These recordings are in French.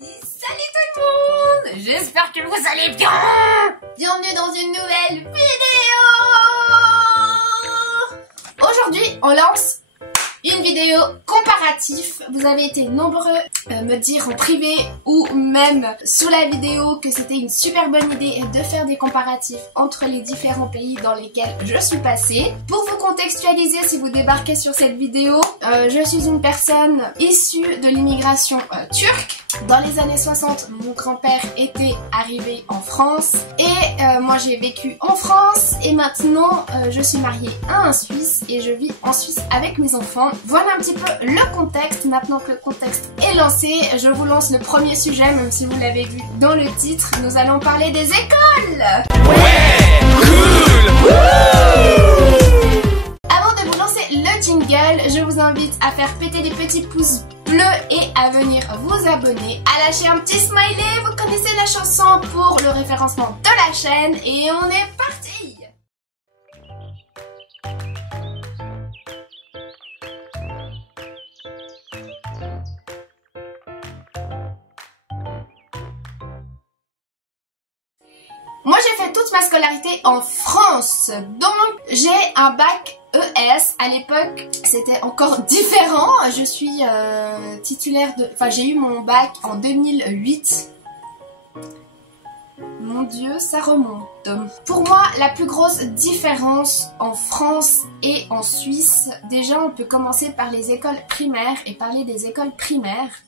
Salut tout le monde! J'espère que vous allez bien! Bienvenue dans une nouvelle vidéo! Aujourd'hui, on lance une vidéo comparatif. Vous avez été nombreux à me dire en privé ou même sous la vidéo que c'était une super bonne idée de faire des comparatifs entre les différents pays dans lesquels je suis passée. Pour vous contextualiser, si vous débarquez sur cette vidéo, je suis une personne issue de l'immigration turque. Dans les années 60, mon grand-père était arrivé en France et moi j'ai vécu en France et maintenant je suis mariée à un Suisse et je vis en Suisse avec mes enfants. Voilà un petit peu le contexte. Maintenant que le contexte est lancé, je vous lance le premier sujet, même si vous l'avez vu dans le titre. Nous allons parler des écoles. Ouais, cool. Avant de vous lancer le jingle, je vous invite à faire péter des petits pouces bleus et à venir vous abonner, à lâcher un petit smiley. Vous connaissez la chanson pour le référencement de la chaîne et on est parti. Moi j'ai fait toute ma scolarité en France, donc j'ai un bac ES. À l'époque c'était encore différent, je suis titulaire de... Enfin j'ai eu mon bac en 2008. Mon Dieu, ça remonte. Pour moi, la plus grosse différence en France et en Suisse, déjà on peut commencer par les écoles primaires et parler des écoles primaires.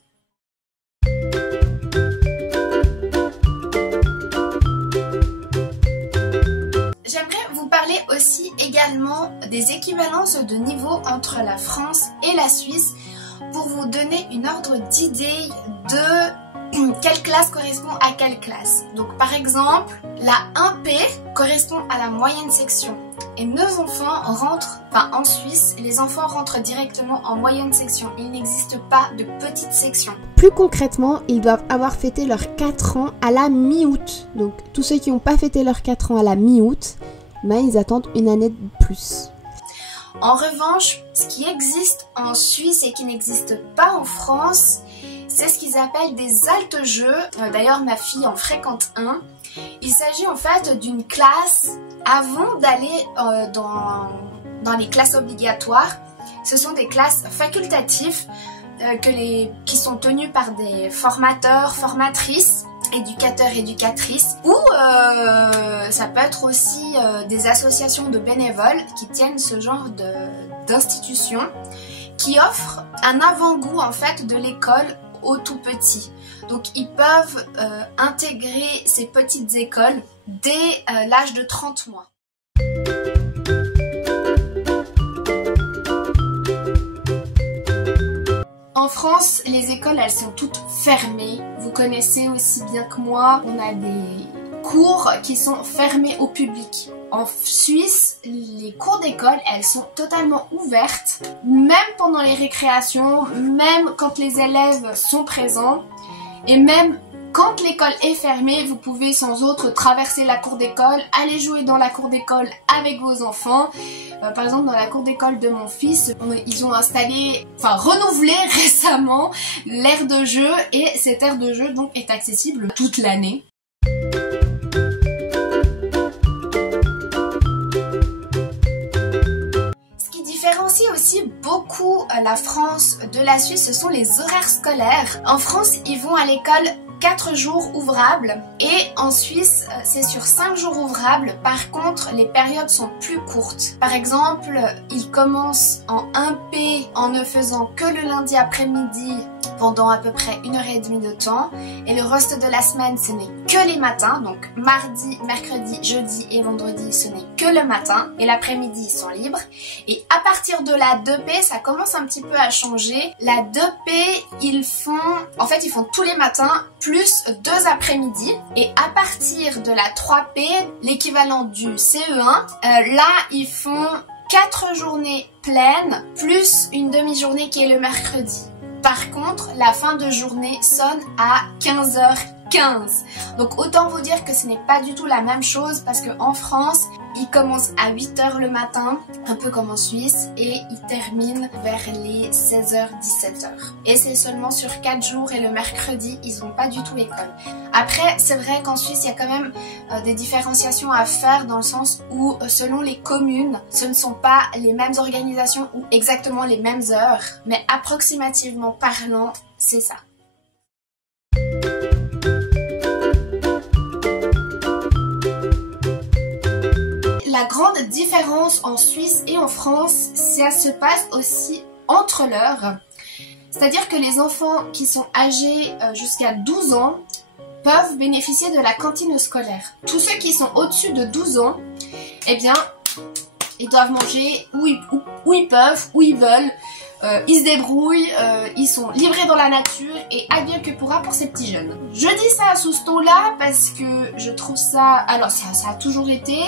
J'aimerais vous parler aussi également des équivalences de niveau entre la France et la Suisse pour vous donner une ordre d'idée de quelle classe correspond à quelle classe. Donc par exemple, la 1P correspond à la moyenne section et nos enfants rentrent, enfin en Suisse, les enfants rentrent directement en moyenne section. Il n'existe pas de petite section. Plus concrètement, ils doivent avoir fêté leurs 4 ans à la mi-août. Donc tous ceux qui n'ont pas fêté leurs 4 ans à la mi-août, ils attendent une année de plus. En revanche, ce qui existe en Suisse et qui n'existe pas en France, c'est ce qu'ils appellent des alt-jeux. D'ailleurs, ma fille en fréquente un. Il s'agit en fait d'une classe avant d'aller dans les classes obligatoires. Ce sont des classes facultatives qui sont tenues par des formateurs, formatrices, éducateurs, éducatrices, ou ça peut être aussi des associations de bénévoles qui tiennent ce genre d'institutions, qui offrent un avant-goût en fait de l'école aux tout petits. Donc ils peuvent intégrer ces petites écoles dès l'âge de 30 mois. En France, les écoles, elles sont toutes fermées. Vous connaissez aussi bien que moi, on a des cours qui sont fermés au public. En Suisse, les cours d'école, elles sont totalement ouvertes, même pendant les récréations, même quand les élèves sont présents, et même quand l'école est fermée, vous pouvez sans autre traverser la cour d'école, aller jouer dans la cour d'école avec vos enfants. Par exemple, dans la cour d'école de mon fils, ils ont installé, enfin renouvelé récemment l'aire de jeu, et cette aire de jeu donc est accessible toute l'année. Aussi beaucoup la France de la Suisse, ce sont les horaires scolaires. En France, ils vont à l'école 4 jours ouvrables et en Suisse, c'est sur 5 jours ouvrables. Par contre, les périodes sont plus courtes. Par exemple, ils commencent en 1P en ne faisant que le lundi après-midi pendant à peu près 1h30 de temps, et le reste de la semaine ce n'est que les matins, donc mardi, mercredi, jeudi et vendredi ce n'est que le matin, et l'après-midi ils sont libres. Et à partir de la 2P, ça commence un petit peu à changer. La 2P, ils font tous les matins plus 2 après-midi, et à partir de la 3P, l'équivalent du CE1, là ils font 4 journées pleines plus une demi-journée qui est le mercredi. Par contre, la fin de journée sonne à 15h15. Donc autant vous dire que ce n'est pas du tout la même chose, parce qu'en France, Il commence à 8h le matin, un peu comme en Suisse, et il termine vers les 16h, 17h. Et c'est seulement sur 4 jours et le mercredi, ils n'ont pas du tout école. Après, c'est vrai qu'en Suisse, il y a quand même des différenciations à faire dans le sens où, selon les communes, ce ne sont pas les mêmes organisations ou exactement les mêmes heures, mais approximativement parlant, c'est ça. La grande différence en Suisse et en France, ça se passe aussi entre l'heure. C'est-à-dire que les enfants qui sont âgés jusqu'à 12 ans peuvent bénéficier de la cantine scolaire. Tous ceux qui sont au-dessus de 12 ans, eh bien, ils doivent manger où ils peuvent, où ils veulent. Ils se débrouillent, ils sont livrés dans la nature et advienne que pourra pour ces petits jeunes. Je dis ça sous ce ton-là parce que je trouve ça... Alors ça a toujours été,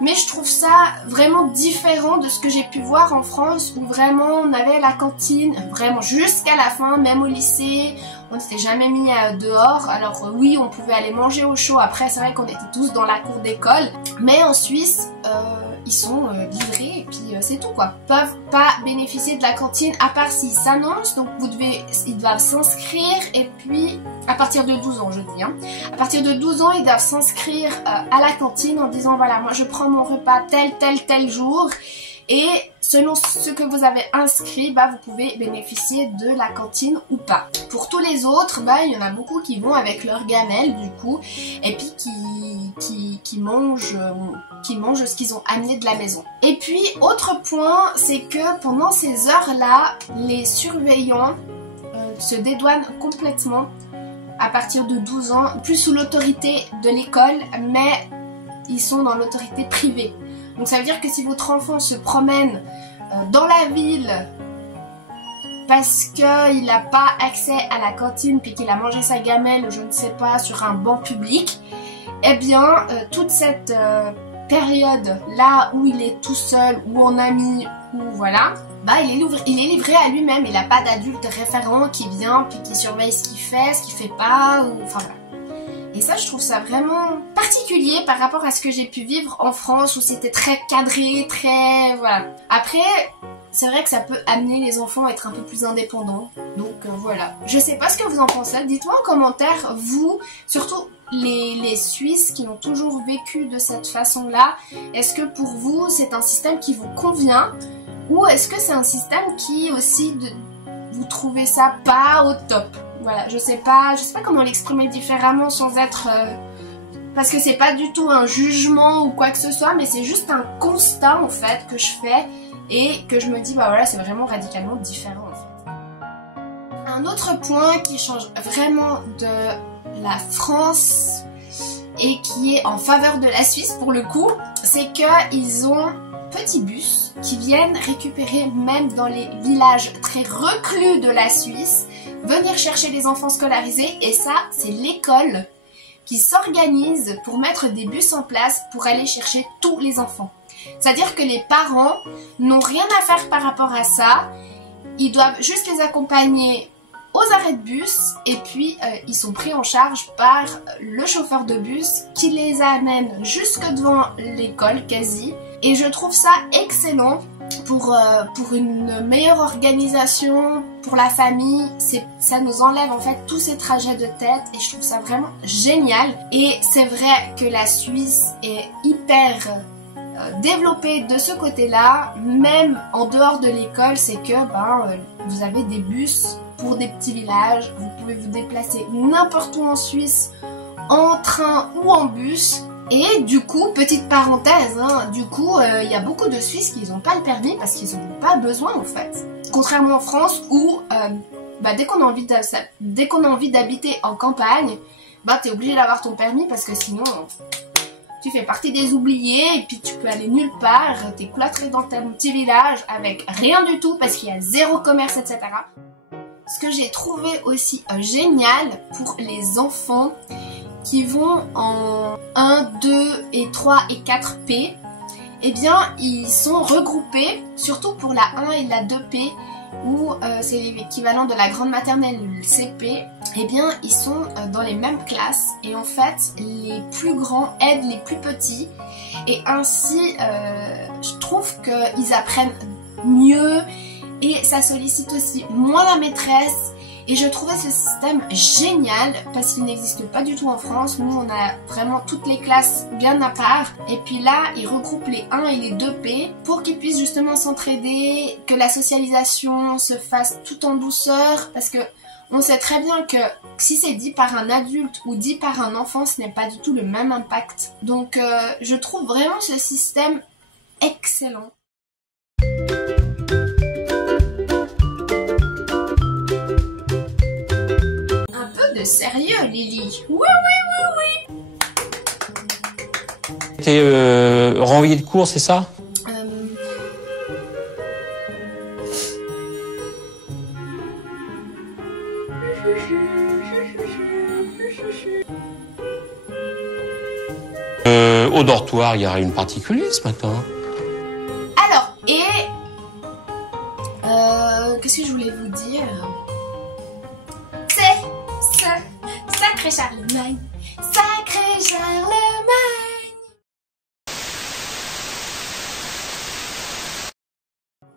mais je trouve ça vraiment différent de ce que j'ai pu voir en France où vraiment on avait la cantine, vraiment jusqu'à la fin, même au lycée, on n'était jamais mis dehors. Alors oui, on pouvait aller manger au chaud, après c'est vrai qu'on était tous dans la cour d'école, mais en Suisse... ils sont livrés et puis c'est tout quoi. Ils peuvent pas bénéficier de la cantine à part s'ils s'annoncent, donc ils doivent s'inscrire et puis à partir de 12 ans je dis hein. À partir de 12 ans ils doivent s'inscrire à la cantine en disant voilà moi je prends mon repas tel jour et selon ce que vous avez inscrit, bah, vous pouvez bénéficier de la cantine ou pas. Pour tous les autres, bah, il y en a beaucoup qui vont avec leur gamelle du coup et puis qui mangent ce qu'ils ont amené de la maison. Et puis autre point, c'est que pendant ces heures-là, les surveillants se dédouanent complètement à partir de 12 ans, plus sous l'autorité de l'école, mais ils sont dans l'autorité privée. Donc ça veut dire que si votre enfant se promène dans la ville parce qu'il n'a pas accès à la cantine puis qu'il a mangé sa gamelle, je ne sais pas, sur un banc public, eh bien toute cette période là où il est tout seul ou en ami ou voilà, bah il est livré à lui-même. Il n'a pas d'adulte référent qui vient puis qui surveille ce qu'il fait pas, ou enfin voilà. Et ça, je trouve ça vraiment particulier par rapport à ce que j'ai pu vivre en France où c'était très cadré, très... voilà. Après, c'est vrai que ça peut amener les enfants à être un peu plus indépendants. Donc voilà. Je sais pas ce que vous en pensez. Dites-moi en commentaire, vous, surtout les Suisses qui ont toujours vécu de cette façon-là. Est-ce que pour vous, c'est un système qui vous convient? Ou est-ce que c'est un système qui aussi, vous trouvez ça pas au top? Voilà, je sais pas comment l'exprimer différemment sans être... parce que c'est pas du tout un jugement ou quoi que ce soit, mais c'est juste un constat en fait que je fais et que je me dis bah voilà, c'est vraiment radicalement différent en fait. Un autre point qui change vraiment de la France et qui est en faveur de la Suisse pour le coup, c'est qu'ils ont petits bus qui viennent récupérer même dans les villages très reclus de la Suisse, venir chercher les enfants scolarisés, et ça c'est l'école qui s'organise pour mettre des bus en place pour aller chercher tous les enfants. C'est-à-dire que les parents n'ont rien à faire par rapport à ça, ils doivent juste les accompagner aux arrêts de bus et puis ils sont pris en charge par le chauffeur de bus qui les amène jusque devant l'école quasi. Et je trouve ça excellent pour une meilleure organisation, pour la famille. Ça nous enlève en fait tous ces trajets de tête et je trouve ça vraiment génial. Et c'est vrai que la Suisse est hyper développée de ce côté-là, même en dehors de l'école, c'est que vous avez des bus pour des petits villages, vous pouvez vous déplacer n'importe où en Suisse, en train ou en bus. Et du coup, petite parenthèse, hein, du coup, il y a beaucoup de Suisses qui n'ont pas le permis parce qu'ils n'en ont pas besoin en fait. Contrairement en France où dès qu'on a envie d'habiter en campagne, t'es obligé d'avoir ton permis parce que sinon tu fais partie des oubliés et puis tu peux aller nulle part, t'es cloîtré dans ton petit village avec rien du tout parce qu'il y a zéro commerce, etc. Ce que j'ai trouvé aussi génial pour les enfants qui vont en 1, 2 et 3 et 4P, eh bien ils sont regroupés, surtout pour la 1 et la 2P, où c'est l'équivalent de la grande maternelle, le CP, eh bien ils sont dans les mêmes classes et en fait les plus grands aident les plus petits et ainsi je trouve qu'ils apprennent mieux et ça sollicite aussi moins la maîtresse. Et je trouvais ce système génial parce qu'il n'existe pas du tout en France. Nous, on a vraiment toutes les classes bien à part. Et puis là, ils regroupent les 1 et les 2P pour qu'ils puissent justement s'entraider, que la socialisation se fasse tout en douceur. Parce que on sait très bien que si c'est dit par un adulte ou dit par un enfant, ce n'est pas du tout le même impact. Donc, je trouve vraiment ce système excellent. Sérieux, Lily? Oui. T'es renvoyé de cours, c'est ça? Au dortoir, il y a rien de particulier ce matin. Alors, qu'est-ce que je voulais vous dire? Sacré Charlemagne, sacré Charlemagne.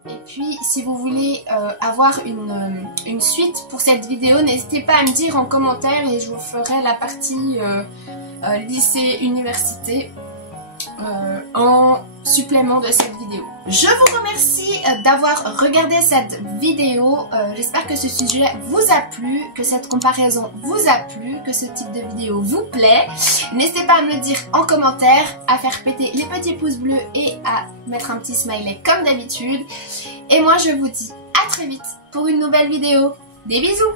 Et puis, si vous voulez avoir une suite pour cette vidéo, n'hésitez pas à me dire en commentaire et je vous ferai la partie lycée-université en supplément de cette vidéo. Je vous remercie d'avoir regardé cette vidéo. J'espère que ce sujet vous a plu, que cette comparaison vous a plu, que ce type de vidéo vous plaît. N'hésitez pas à me le dire en commentaire, à faire péter les petits pouces bleus et à mettre un petit smiley comme d'habitude. Et moi je vous dis à très vite pour une nouvelle vidéo. Des bisous.